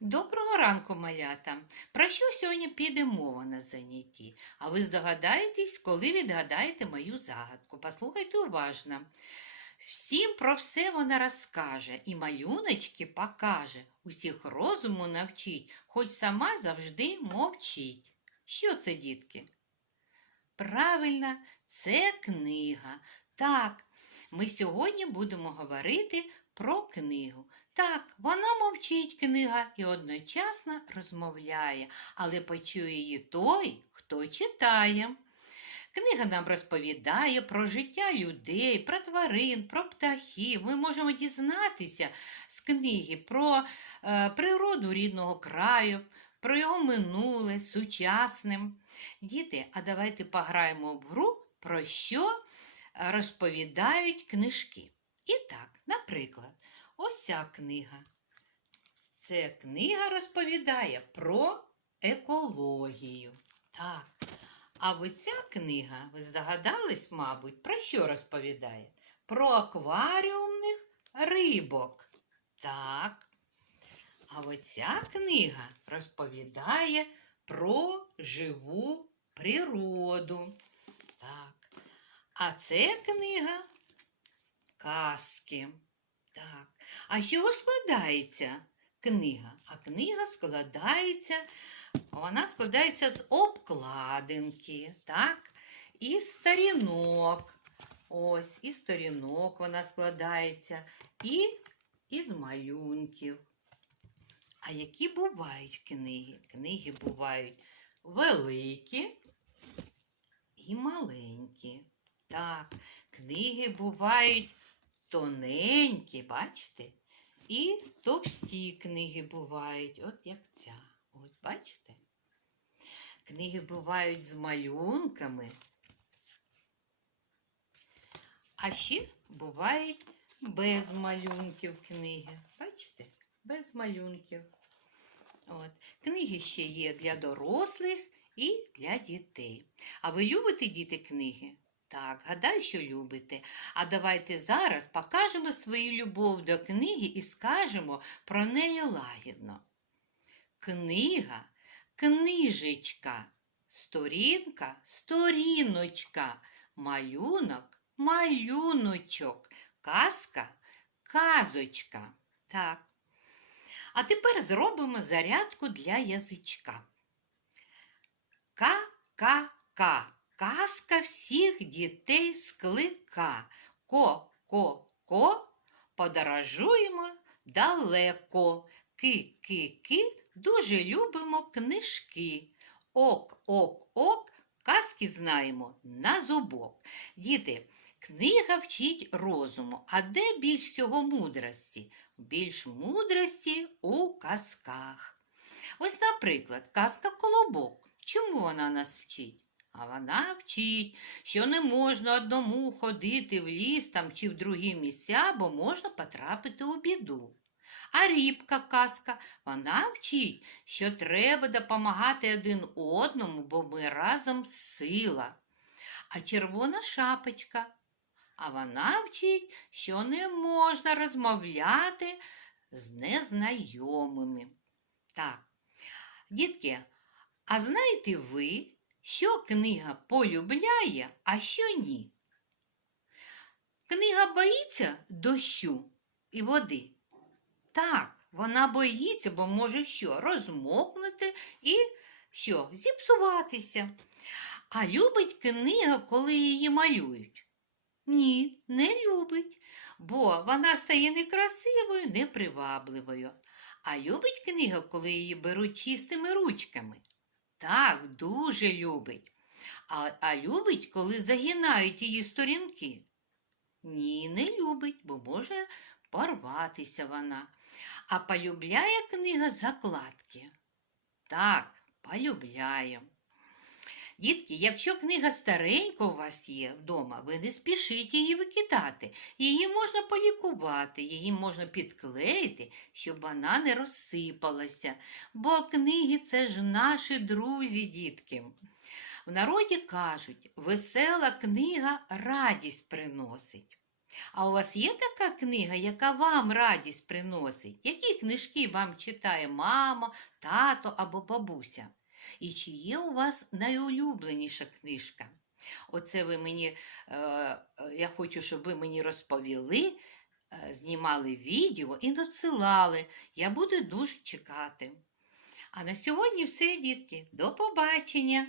Доброго ранку, малята! Про що сьогодні піде мова на занятті? А ви здогадаєтесь, коли відгадаєте мою загадку. Послухайте уважно. Всім про все вона розкаже і малюночки покаже. Усіх розуму навчить, хоч сама завжди мовчить. Що це, дітки? Правильно, це книга. Так, ми сьогодні будемо говорити про книгу. Так, вона мовчить книга і одночасно розмовляє, але почує її той, хто читає. Книга нам розповідає про життя людей, про тварин, про птахів. Ми можемо дізнатися з книги про е, природу рідного краю, про його минуле, сучасне. Діти, а давайте пограємо в гру, про що е, розповідають книжки. І так, наприклад, ось книга. Ця книга розповідає про екологію. Так. А ось ця книга, ви здогадались, мабуть, про що розповідає? Про акваріумних рибок. Так. А ось ця книга розповідає про живу природу. Так. А це книга казки. Так. А з чого складається книга? А книга складається, вона складається з обкладинки, так? І сторінок. Ось, і сторінок вона складається, і із малюнків. А які бувають книги? Книги бувають великі і маленькі. Так, книги бувають тоненькі, бачите? І товсті книги бувають, от як ця. Ось бачите? Книги бувають з малюнками. А ще бувають без малюнків книги. Бачите? Без малюнків. От. Книги ще є для дорослих і для дітей. А ви любите діти книги? Так, гадаю, що любите. А давайте зараз покажемо свою любов до книги і скажемо про неї лагідно. Книга, книжечка, сторінка, сторіночка, малюнок, малюночок, казка, казочка. Так. А тепер зробимо зарядку для язичка. Ка-ка-ка. Казка всіх дітей склика. Ко-ко-ко, подорожуємо далеко. Ки-ки-ки, дуже любимо книжки. Ок-ок-ок, казки знаємо на зубок. Діти, книга вчить розуму. А де більш всього мудрості? Більш мудрості у казках. Ось, наприклад, казка Колобок. Чому вона нас вчить? А вона вчить, що не можна одному ходити в ліс там чи в другі місця, бо можна потрапити у біду. А рібка казка, вона вчить, що треба допомагати один одному, бо ми разом сила. А червона шапочка, а вона вчить, що не можна розмовляти з незнайомими. Так, дітки, а знаєте ви, що книга полюбляє, а що ні? Книга боїться дощу і води. Так, вона боїться, бо може що? Розмокнути і що? Зіпсуватися. А любить книга, коли її малюють? Ні, не любить, бо вона стає некрасивою, непривабливою. А любить книга, коли її беруть чистими ручками. Так, дуже любить. А, а любить, коли загинають її сторінки. Ні, не любить, бо може порватися вона. А полюбляє книга закладки. Так, полюбляє. Дітки, якщо книга старенька у вас є вдома, ви не спішіть її викидати. Її можна полікувати, її можна підклеїти, щоб вона не розсипалася. Бо книги це ж наші друзі, дітки. В народі кажуть, весела книга радість приносить. А у вас є така книга, яка вам радість приносить? Які книжки вам читає мама, тато або бабуся? І чи є у вас найулюбленіша книжка? Оце ви мені, е, я хочу, щоб ви мені розповіли, е, знімали відео і надсилали. Я буду дуже чекати. А на сьогодні все, дітки. До побачення!